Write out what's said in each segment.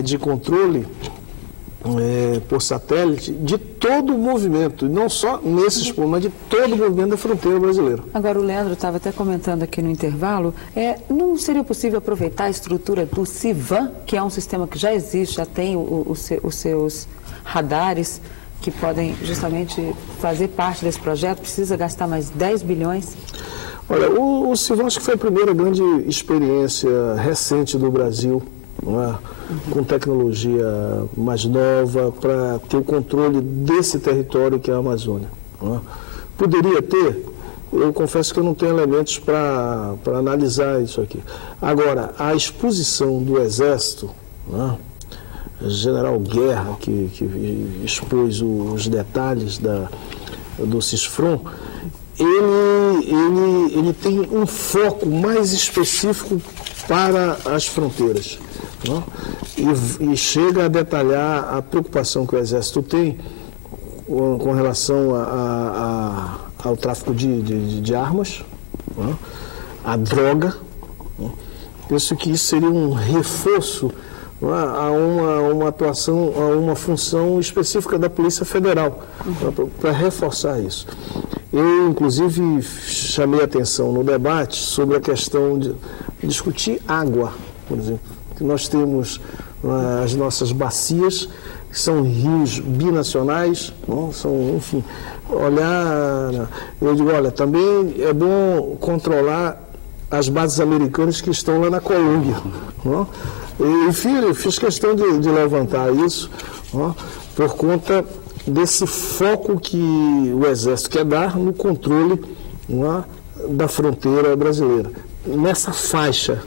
de controle por satélite de todo o movimento, não só nesses pontos, mas de todo o movimento da fronteira brasileira. Agora, o Leandro estava até comentando aqui no intervalo, não seria possível aproveitar a estrutura do CIVAM, que é um sistema que já existe, já tem os seus radares, que podem justamente fazer parte desse projeto, precisa gastar mais 10 bilhões? Olha, o CIVAM acho que foi a primeira grande experiência recente do Brasil, não é? Com tecnologia mais nova, para ter o controle desse território que é a Amazônia. Não é? Poderia ter, eu confesso que eu não tenho elementos para analisar isso aqui. Agora, a exposição do Exército, não é? General Guerra, que expôs os detalhes do CISFRON, ele tem um foco mais específico para as fronteiras. Não? E chega a detalhar a preocupação que o Exército tem com relação ao tráfico de armas, não? A droga. Não? Penso que isso seria um reforço, não? A uma atuação, a uma função específica da Polícia Federal, para reforçar isso. Eu, inclusive, chamei a atenção no debate sobre a questão de discutir água, por exemplo. Nós temos as nossas bacias, que são rios binacionais, não? São, enfim, eu digo, olha, também é bom controlar as bases americanas que estão lá na Colômbia. Não? E, enfim, eu fiz questão de levantar isso, não? Por conta desse foco que o Exército quer dar no controle, não? Da fronteira brasileira. Nessa faixa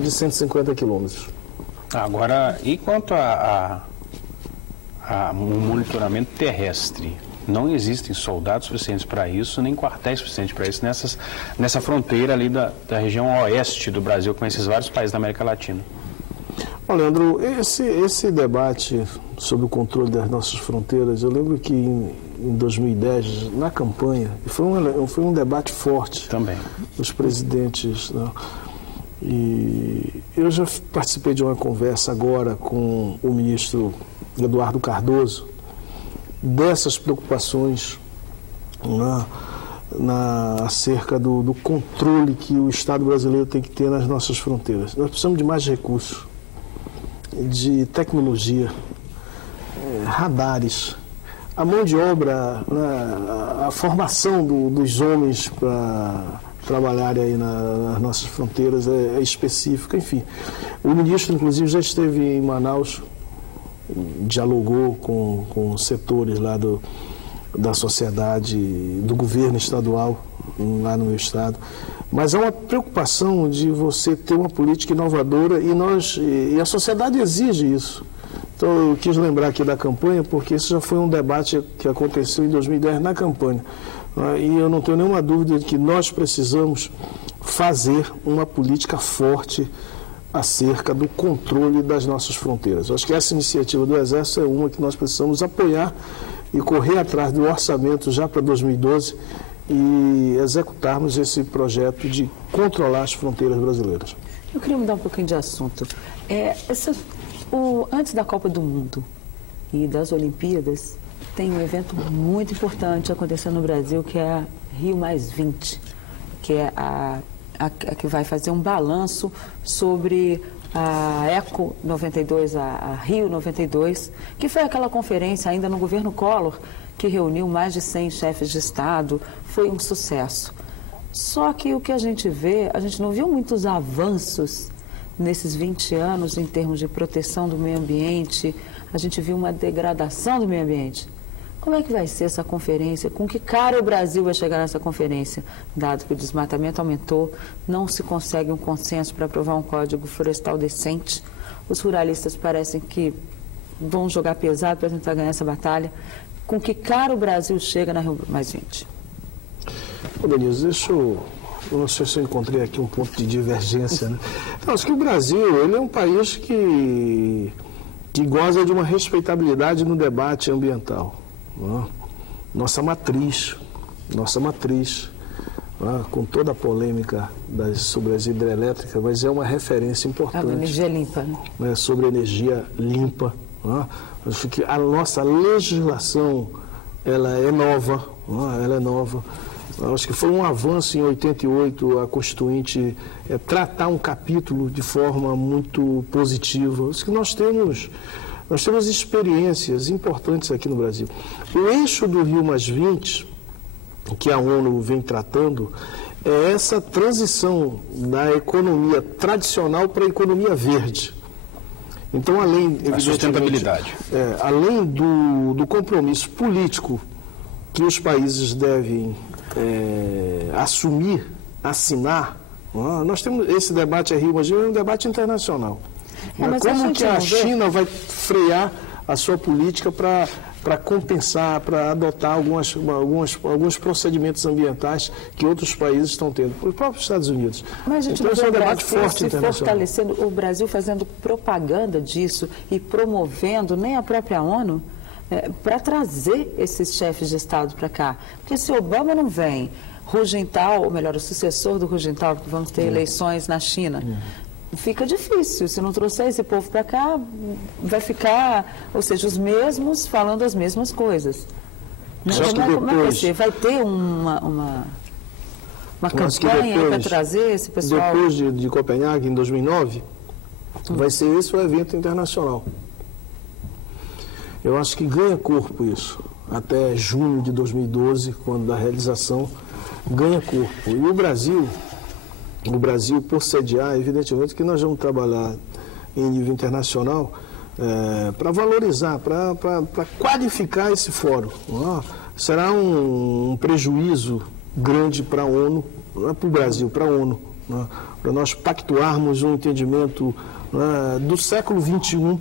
de 150 quilômetros. Agora, e quanto a um monitoramento terrestre? Não existem soldados suficientes para isso, nem quartéis suficientes para isso nessa fronteira ali da região oeste do Brasil, com esses vários países da América Latina. Ó, Leandro, esse debate sobre o controle das nossas fronteiras, eu lembro que em 2010, na campanha, foi um debate forte também dos presidentes. Né? E eu já participei de uma conversa agora com o ministro Eduardo Cardoso dessas preocupações, né, acerca do controle que o Estado brasileiro tem que ter nas nossas fronteiras. Nós precisamos de mais recursos, de tecnologia, radares, a mão de obra, né, a formação dos homens para trabalharem aí nas nossas fronteiras é específica, enfim. O ministro, inclusive, já esteve em Manaus, dialogou com setores lá da sociedade, do governo estadual, lá no meu estado. Mas há uma preocupação de você ter uma política inovadora e a sociedade exige isso. Então, eu quis lembrar aqui da campanha, porque isso já foi um debate que aconteceu em 2010 na campanha. E eu não tenho nenhuma dúvida de que nós precisamos fazer uma política forte acerca do controle das nossas fronteiras. Eu acho que essa iniciativa do Exército é uma que nós precisamos apoiar e correr atrás do orçamento já para 2012 e executarmos esse projeto de controlar as fronteiras brasileiras. Eu queria mudar um pouquinho de assunto. Antes da Copa do Mundo e das Olimpíadas, tem um evento muito importante acontecendo no Brasil, que é a Rio+20, que é a que vai fazer um balanço sobre a Eco 92, a Rio 92, que foi aquela conferência ainda no governo Collor, que reuniu mais de 100 chefes de Estado, foi um sucesso. Só que o que a gente vê, a gente não viu muitos avanços nesses 20 anos em termos de proteção do meio ambiente, a gente viu uma degradação do meio ambiente. Como é que vai ser essa conferência? Com que cara o Brasil vai chegar nessa conferência? Dado que o desmatamento aumentou, não se consegue um consenso para aprovar um código florestal decente, os ruralistas parecem que vão jogar pesado para tentar ganhar essa batalha. Com que cara o Brasil chega na Rio+20? Denise, eu não sei se eu encontrei aqui um ponto de divergência, né? Então, acho que o Brasil, ele é um país que goza de uma respeitabilidade no debate ambiental. Nossa matriz, com toda a polêmica sobre as hidrelétricas, mas é uma referência importante. Energia limpa, né? Sobre energia limpa. Acho que a nossa legislação ela é nova, ela é nova. Acho que foi um avanço em 88 a Constituinte tratar um capítulo de forma muito positiva. Acho que nós temos experiências importantes aqui no Brasil. O eixo do Rio+20, que a ONU vem tratando, é essa transição da economia tradicional para a economia verde. Então, além, a sustentabilidade. Além do compromisso político que os países devem assumir, assinar, nós temos esse debate Rio+20, é um debate internacional. Como que a China vai frear a sua política para compensar, para adotar alguns procedimentos ambientais que outros países estão tendo, os próprios Estados Unidos. Mas a gente então, esse é um debate forte internacional. Fortalecendo o Brasil, fazendo propaganda disso e promovendo nem a própria ONU para trazer esses chefes de Estado para cá. Porque se Obama não vem, Hu Jintao, ou melhor, o sucessor do Hu Jintao, porque vamos ter eleições na China, fica difícil. Se não trouxer esse povo para cá, vai ficar, ou seja, os mesmos falando as mesmas coisas. Como é que vai ser? Vai ter uma campanha para trazer esse pessoal? Depois de Copenhague, em 2009, vai ser esse o evento internacional. Eu acho que ganha corpo isso. Até junho de 2012, quando da realização, ganha corpo. E o Brasil, por sediar, evidentemente que nós vamos trabalhar em nível internacional para valorizar, para qualificar esse fórum. Será um prejuízo grande para a ONU, não é para o Brasil, para a ONU, para nós pactuarmos um entendimento do século XXI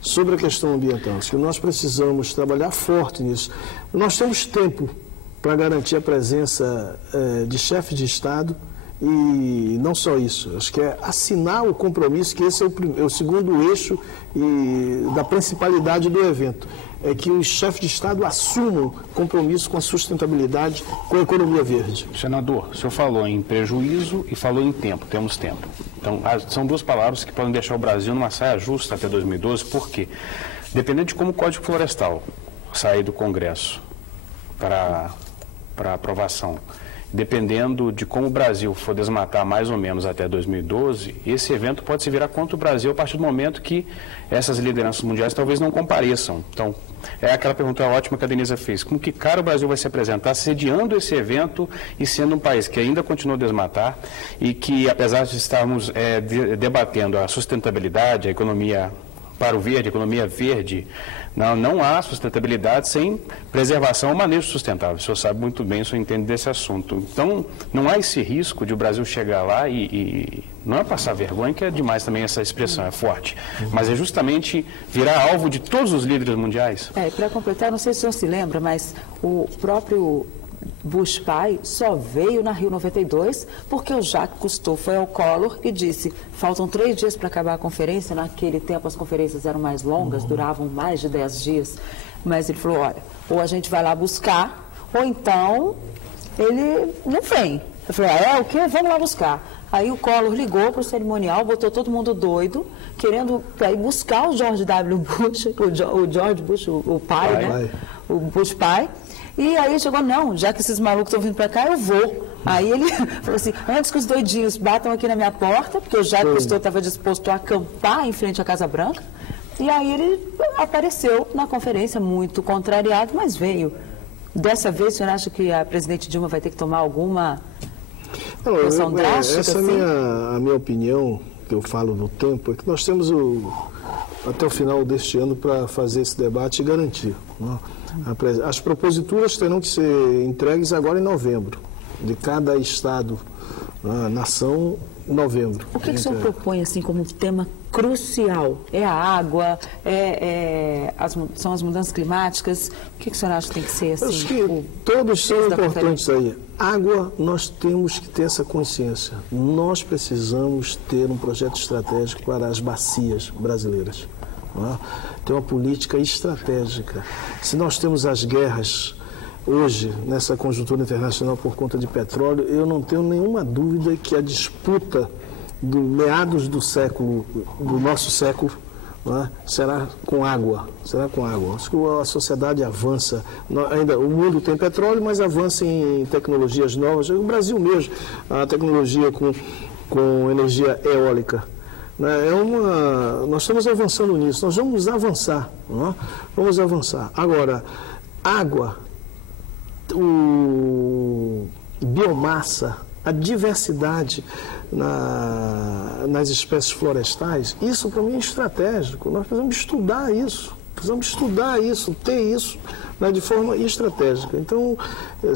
sobre a questão ambiental. Acho que nós precisamos trabalhar forte nisso. Nós temos tempo para garantir a presença de chefes de Estado. E não só isso, acho que é assinar o compromisso, que esse é o segundo eixo da principalidade do evento, é que os chefes de Estado assumam compromisso com a sustentabilidade, com a economia verde. Senador, o senhor falou em prejuízo e falou em tempo, temos tempo. Então, são duas palavras que podem deixar o Brasil numa saia justa até 2012, por quê? Dependendo de como o Código Florestal sair do Congresso para aprovação, dependendo de como o Brasil for desmatar mais ou menos até 2012, esse evento pode se virar contra o Brasil a partir do momento que essas lideranças mundiais talvez não compareçam. Então, é aquela pergunta ótima que a Denise fez. Como que cara o Brasil vai se apresentar sediando esse evento e sendo um país que ainda continua a desmatar e que, apesar de estarmos debatendo a sustentabilidade, a economia para o verde, a economia verde, não há sustentabilidade sem preservação ou manejo sustentável. O senhor sabe muito bem, o senhor entende desse assunto. Então, não há esse risco de o Brasil chegar lá e não é passar vergonha, que é demais também essa expressão, é forte, mas é justamente virar alvo de todos os líderes mundiais. Para completar, não sei se o senhor se lembra, mas o próprio Bush pai só veio na Rio 92 porque o Jacques Cousteau foi ao Collor e disse: faltam 3 dias para acabar a conferência. Naquele tempo as conferências eram mais longas, duravam mais de 10 dias, mas ele falou: olha, ou a gente vai lá buscar, ou então ele não vem. Eu falei: o quê? Vamos lá buscar. Aí o Collor ligou para o cerimonial, botou todo mundo doido, querendo ir buscar o George W. Bush, o George Bush, o pai, né? O Bush pai. E aí chegou: não, já que esses malucos estão vindo para cá, eu vou. Aí ele falou assim: antes que os doidinhos batam aqui na minha porta, porque o Jacques Cousteau estava disposto a acampar em frente à Casa Branca. E aí ele apareceu na conferência muito contrariado, mas veio. Dessa vez, o senhor acha que a presidente Dilma vai ter que tomar alguma posição drástica? Essa assim? A minha opinião, que eu falo no tempo, é que nós temos até o final deste ano para fazer esse debate e garantir. As proposituras terão que ser entregues agora em novembro, de cada estado, nação, em novembro. O que o senhor propõe assim como tema crucial? É a água? São as mudanças climáticas? O que o senhor acha que tem que ser assim? Acho que todos são importantes aí. Água, nós temos que ter essa consciência. Nós precisamos ter um projeto estratégico para as bacias brasileiras. Tem uma política estratégica. Se nós temos as guerras hoje, nessa conjuntura internacional por conta de petróleo, eu não tenho nenhuma dúvida que a disputa do meados do nosso século, né, será com água. Acho que a sociedade avança. Ainda o mundo tem petróleo, mas avança em tecnologias novas. O Brasil mesmo, a tecnologia com energia eólica. Nós estamos avançando nisso, nós vamos avançar. Vamos avançar. Agora, água, biomassa, a diversidade nas espécies florestais, isso para mim é estratégico. Nós precisamos estudar isso, ter isso, né, de forma estratégica. Então,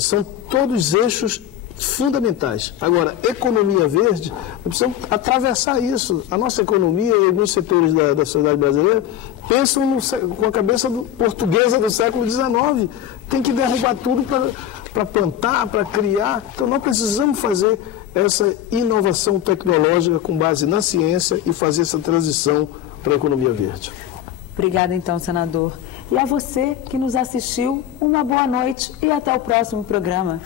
são todos eixos fundamentais. Agora, economia verde, nós precisamos atravessar isso. A nossa economia e alguns setores da sociedade brasileira pensam com a cabeça portuguesa do século XIX. Tem que derrubar tudo para plantar, para criar. Então, nós precisamos fazer essa inovação tecnológica com base na ciência e fazer essa transição para a economia verde. Obrigada, então, senador. E a você que nos assistiu, uma boa noite e até o próximo programa.